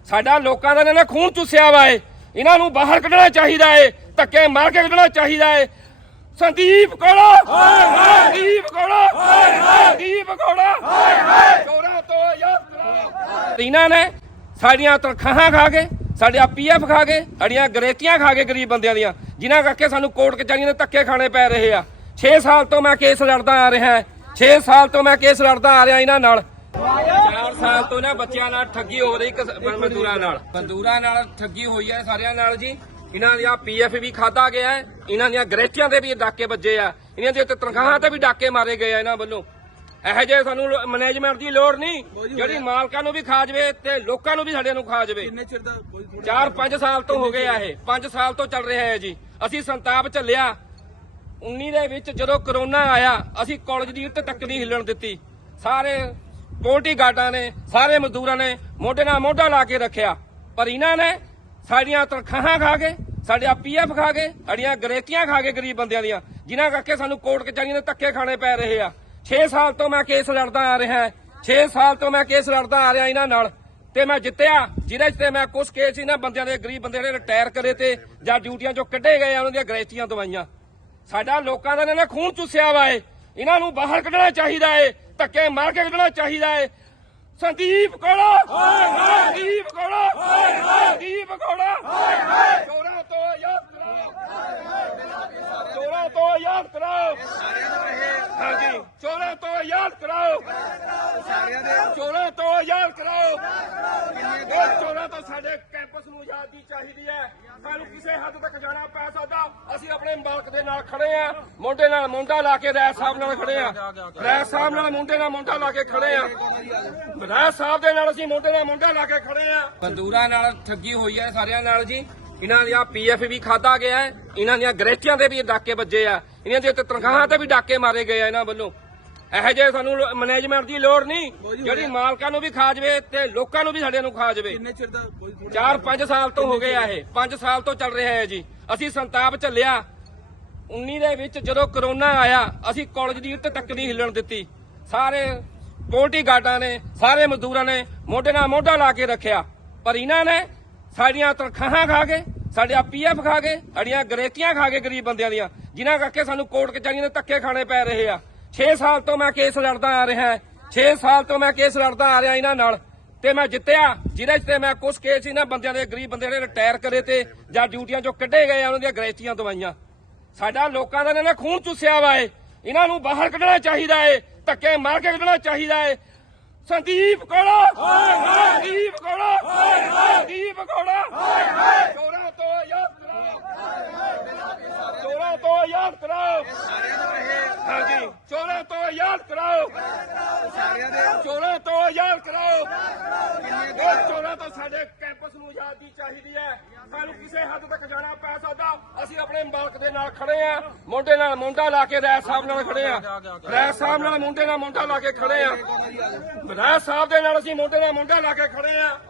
ਸਾਡਾ ਲੋਕਾਂ ਦਾ ਇਹਨਾਂ ਨੇ ਖੂਨ ਚੁੱਸਿਆ ਵਾ ਏ। ਇਹਨਾਂ ਨੂੰ ਬਾਹਰ ਕੱਢਣਾ ਚਾਹੀਦਾ ਏ, ਧੱਕੇ ਮਾਰ ਕੇ ਕੱਢਣਾ ਚਾਹੀਦਾ ਏ। ਸੰਦੀਪ ਕੋੜਾ ਸੰਦੀਪ ਕੋੜਾ ਸੰਦੀਪ ਕੋੜਾ ਚੋਰਾਂ ਤੋਂ ਯਾਦ ਕਰਾਓ। ਇਹਨਾਂ ਨੇ ਸਾਡੀਆਂ ਤਨਖਾਹਾਂ ਖਾ ਕੇ, ਸਾਡੇ ਪੀਐਫ ਖਾ ਕੇ, ਸਾਡੀਆਂ ਗਰੇਤੀਆਂ ਖਾ ਕੇ ਗਰੀਬ ਬੰਦਿਆਂ ਦੀਆਂ, ਜਿਨ੍ਹਾਂ ਕਰਕੇ ਸਾਨੂੰ ਕੋਰਟ ਕਚਹਿਰੀਆਂ ਦੇ ਧੱਕੇ ਖਾਣੇ ਪੈ ਰਹੇ ਆ। 6 ਸਾਲ ਤੋਂ ਮੈਂ ਕੇਸ ਲੜਦਾ ਆ ਰਿਹਾ, 6 ਸਾਲ ਤੋਂ ਮੈਂ ਕੇਸ ਲੜਦਾ ਆ ਰਿਹਾ ਇਹਨਾਂ ਨਾਲ। 4 ਸਾਲ ਤੋਂ ਨਾ ਬੱਚਿਆਂ ਨਾਲ ਠੱਗੀ ਹੋ ਰਹੀ, ਮਜ਼ਦੂਰਾਂ ਨਾਲ ਠੱਗੀ ਹੋਈ ਹੈ ਸਾਰਿਆਂ ਨਾਲ ਜੀ। ਇਹਨਾਂ ਦੀਆਂ ਪੀਐਫ ਵੀ ਖਾਧਾ ਗਿਆ ਹੈ, ਇਹਨਾਂ ਦੀਆਂ ਗਰੇਟੀਆਂ ਦੇ ਵੀ ਡਾਕੇ ਵੱਜੇ ਆ, ਇਹਨਾਂ ਦੇ ਉੱਤੇ ਤਨਖਾਹਾਂ ਤੇ ਵੀ ਡਾਕੇ ਮਾਰੇ ਗਏ ਆ ਇਹਨਾਂ ਵੱਲੋਂ। ਇਹੋ ਜਿਹੇ ਸਾਨੂੰ ਮੈਨੇਜਮੈਂਟ ਦੀ ਲੋੜ ਨਹੀਂ ਜਿਹੜੀ ਮਾਲਕਾਂ ਨੂੰ ਵੀ ਖਾ ਜਾਵੇ ਤੇ ਲੋਕਾਂ ਨੂੰ ਵੀ ਸਾਡੇ ਨੂੰ ਖਾ ਜਾਵੇ। 4-5 ਸਾਲ ਤੋਂ ਹੋ ਗਏ ਆ, ਇਹ 5 ਸਾਲ ਤੋਂ ਚੱਲ ਰਿਹਾ ਹੈ ਜੀ। ਅਸੀਂ ਸੰਤਾਪ ਝੱਲਿਆ। 19 ਦੇ ਵਿੱਚ ਜਦੋਂ ਕਰੋਨਾ ਆਇਆ, ਅਸੀਂ ਕਾਲਜ ਦੀ ਇੱਟ ਤੱਕ ਨਹੀਂ ਹਿੱਲਣ ਦਿੱਤੀ। ਸਾਰੇ ਸਕਿਉਰਟੀ ਗਾਰਡਾਂ ਨੇ, ਸਾਰੇ ਮਜ਼ਦੂਰਾਂ ਨੇ ਮੋਢੇ ਨਾਲ ਮੋਢਾ ਲਾ ਕੇ ਰੱਖਿਆ। ਪਰ ਇਹਨਾਂ ਨੇ ਸਾਡੀਆਂ ਤਨਖਾਹਾਂ ਖਾ ਕੇ, ਸਾਡੇ ਪੀਐਫ ਖਾ ਕੇ, ਸਾਡੀਆਂ ਗਰੇਤੀਆਂ ਖਾ ਕੇ ਗਰੀਬ ਬੰਦਿਆਂ ਦੀਆਂ, ਜਿਨ੍ਹਾਂ ਕਰਕੇ ਸਾਨੂੰ ਕੋਰਟ ਕਚਹਿਰੀਆਂ ਦੇ ਧੱਕੇ ਖਾਣੇ ਪੈ ਰਹੇ ਆ। 6 ਸਾਲ ਤੋਂ ਮੈਂ ਕੇਸ ਲੜਦਾ ਆ ਰਿਹਾ, 6 ਸਾਲ ਤੋਂ ਮੈਂ ਕੇਸ ਲੜਦਾ ਆ ਰਿਹਾ ਇਹਨਾਂ ਨਾਲ, ਤੇ ਮੈਂ ਜਿੱਤਿਆ। ਜਿਹਦੇ ਤੇ ਮੈਂ ਕੁਝ ਕੇਸ ਇਹਨਾਂ ਬੰਦਿਆਂ ਦੇ, ਗਰੀਬ ਬੰਦੇ ਨੇ ਰਿਟਾਇਰ ਕਰੇ ਤੇ ਜਾਂ ਡਿਊਟੀਆਂ ਚੋਂ ਕੱਢੇ ਗਏ ਆ, ਉਹਨਾਂ ਦੀਆਂ ਗਰੇਤੀਆਂ ਦਵਾਈਆਂ। ਸਾਡਾ ਲੋਕਾਂ ਦਾ ਇਹਨਾਂ ਨੇ ਖੂਨ ਚੁੱਸਿਆ ਵਾ ਏ। ਇਹਨਾਂ ਨੂੰ ਬਾਹਰ ਕੱਢਣਾ ਚਾਹੀਦਾ ਏ, ਧੱਕੇ ਮਾਰ ਕੇ ਕੱਢਣਾ ਚਾਹੀਦਾ ਏ। ਸੰਦੀਪ ਕੋੜਾ ਸੰਦੀਪ ਕੋੜਾ ਸੰਦੀਪ ਕੋੜਾ ਚੋਰਾਂ ਤੋਂ ਯਾਦ ਕਰਾਓ, ਚੋਰਾਂ ਤੋਂ ਯਾਦ ਕਰਾਓ। ਹਾਂਜੀ, ਚੋਰਾਂ ਤੋਂ ਯਾਦ ਕਰਾਓ, ਚੋਰਾਂ ਤੋਂ ਯਾਦ ਕਰਾਓ। ਇਹ ਚੋਰਾਂ ਤੋਂ ਸਾਡੇ ਕੈਂਪਸ ਨੂੰ ਆਜ਼ਾਦੀ ਚਾਹੀਦੀ ਹੈ। ਸਾਨੂੰ ਕਿਸੇ ਹੱਦ ਤੱਕ ਜਾਣਾ ਪੈ ਸਕਦਾ। ਅਸੀਂ ਆਪਣੇ ਮਾਲਕ ਦੇ ਨਾਲ ਖੜੇ ਆ, ਮੋਢੇ ਨਾਲ ਮੋਢਾ ਲਾ ਕੇ ਰੈਸ ਸਾਹਿਬ ਨਾਲ ਖੜੇ ਆ, ਰੈਸ ਸਾਹਿਬ ਨਾਲ ਮੋਢੇ ਨਾਲ ਮੋਢਾ ਲਾ ਕੇ ਖੜੇ ਆ, ਰੈਸ ਸਾਹਿਬ ਦੇ ਨਾਲ ਅਸੀਂ ਮੋਢੇ ਨਾਲ ਮੋਢਾ ਲਾ ਕੇ ਖੜੇ ਆ। ਮਜ਼ਦੂਰਾਂ ਨਾਲ ਠੱਗੀ ਹੋਈ ਹੈ ਸਾਰਿਆਂ ਨਾਲ ਜੀ। ਇਹਨਾਂ ਦੀਆਂ ਪੀਐਫ ਵੀ ਖਾਧਾ ਗਿਆ ਹੈ, ਇਹਨਾਂ ਦੀਆਂ ਗਰੇਟੀਆਂ ਦੇ ਵੀ ਡਾਕੇ ਵੱਜੇ ਆ, ਇਹਨਾਂ ਦੇ ਉੱਤੇ ਤਨਖਾਹਾਂ ਤੇ ਵੀ ਡਾਕੇ ਮਾਰੇ ਗਏ ਆ ਇਹਨਾਂ ਵੱਲੋਂ। ਇਹੋ ਜਿਹੇ ਸਾਨੂੰ ਮੈਨੇਜਮੈਂਟ ਦੀ ਲੋੜ ਨਹੀਂ ਜਿਹੜੀ ਮਾਲਕਾਂ ਨੂੰ ਵੀ ਖਾ ਜਾਵੇ ਤੇ ਲੋਕਾਂ ਨੂੰ ਵੀ ਸਾਡੇ ਨੂੰ ਖਾ ਜਾਵੇ। 4-5 ਸਾਲ ਤੋਂ ਹੋ ਗਏ ਆ, ਇਹ 5 ਸਾਲ ਤੋਂ ਚੱਲ ਰਿਹਾ ਹੈ ਜੀ। ਅਸੀਂ ਸੰਤਾਪ ਝੱਲਿਆ। 19 ਦੇ ਵਿੱਚ ਜਦੋਂ ਕਰੋਨਾ ਆਇਆ, ਅਸੀਂ ਕਾਲਜ ਦੀ ਇੱਟ ਤੱਕ ਨਹੀਂ ਹਿੱਲਣ ਦਿੱਤੀ। ਸਾਰੇ ਸਕਿਉਰਟੀ ਗਾਰਡਾਂ ਨੇ, ਸਾਰੇ ਮਜ਼ਦੂਰਾਂ ਨੇ ਮੋਢੇ ਨਾਲ ਮੋਢਾ ਲਾ ਕੇ ਰੱਖਿਆ। ਪਰ ਇਹਨਾਂ ਨੇ ਸਾਡੀਆਂ ਤਨਖਾਹਾਂ ਖਾ ਕੇ, ਸਾਡੇ ਪੀਐਫ ਖਾ ਕੇ, ਸਾਡੀਆਂ ਗਰੇਤੀਆਂ ਖਾ ਕੇ ਗਰੀਬ ਬੰਦਿਆਂ ਦੀਆਂ, ਜਿਨ੍ਹਾਂ ਕਰਕੇ ਸਾਨੂੰ ਕੋਰਟ ਕਚਹਿਰੀਆਂ ਦੇ ਧੱਕੇ ਖਾਣੇ ਪੈ ਰਹੇ ਆ। 6 ਸਾਲ ਤੋਂ ਮੈਂ ਕੇਸ ਲੜਦਾ ਆ ਰਿਹਾ, 6 ਸਾਲ ਤੋਂ ਮੈਂ ਕੇਸ ਲੜਦਾ ਆ ਰਿਹਾ ਇਹਨਾਂ ਨਾਲ, ਤੇ ਮੈਂ ਜਿੱਤਿਆ। ਜਿਹਦੇ ਤੇ ਮੈਂ ਕੁਝ ਕੇਸ ਇਹਨਾਂ ਬੰਦਿਆਂ ਦੇ, ਗਰੀਬ ਬੰਦੇ ਨੇ ਰਿਟਾਇਰ ਕਰੇ ਤੇ ਜਾਂ ਡਿਊਟੀਆਂ ਚੋਂ ਕੱਢੇ ਗਏ ਆ, ਉਹਨਾਂ ਦੀਆਂ ਗਰੇਤੀਆਂ ਦਵਾਈਆਂ। ਸਾਡਾ ਲੋਕਾਂ ਦਾ ਇਹਨਾਂ ਨੇ ਖੂਨ ਚੁੱਸਿਆ ਵਾ ਏ। ਇਹਨਾਂ ਨੂੰ ਬਾਹਰ ਕੱਢਣਾ ਚਾਹੀਦਾ ਏ, ਧੱਕੇ ਮਾਰ ਕੇ ਕੱਢਣਾ ਚਾਹੀਦਾ ਏ। ਸੰਦੀਪ ਕੋੜਾ ਸੰਦੀਪ ਕੋੜਾ ਸੰਦੀਪ ਕੋੜਾ ਚੋਰਾਂ ਤੋਂ ਯਾਦ ਕਰਾਓ, ਚੋਰਾਂ ਤੋਂ ਯਾਦ ਕਰਾਓ। ਹਾਂਜੀ, ਚੋਰਾਂ ਤੋਂ ਯਾਦ ਕਰਾਓ, ਚੋਰਾਂ ਤੋਂ ਯਾਦ ਕਰਾਓ। ਇਹ ਚੋਰਾਂ ਤੋਂ ਸਾਡੇ ਕੈਂਪਸ ਨੂੰ ਆਜ਼ਾਦੀ ਚਾਹੀਦੀ ਹੈ। ਸਾਨੂੰ ਕਿਸੇ ਹੱਦ ਤੱਕ ਜਾਣਾ ਪੈ ਸਕਦਾ। ਅਸੀਂ ਆਪਣੇ ਮਾਲਕ ਦੇ ਨਾਲ ਖੜੇ ਆ, ਮੋਢੇ ਨਾਲ ਮੋਢਾ ਲਾ ਕੇ ਰੈਸ ਸਾਹਿਬ ਨਾਲ ਖੜੇ ਆ, ਰੈਸ ਸਾਹਿਬ ਨਾਲ ਮੋਢੇ ਨਾਲ ਮੋਢਾ ਲਾ ਕੇ ਖੜੇ ਆ, ਰੈਸ ਸਾਹਿਬ ਦੇ ਨਾਲ ਅਸੀਂ ਮੋਢੇ ਨਾਲ ਮੋਢਾ ਲਾ ਕੇ ਖੜੇ ਆ।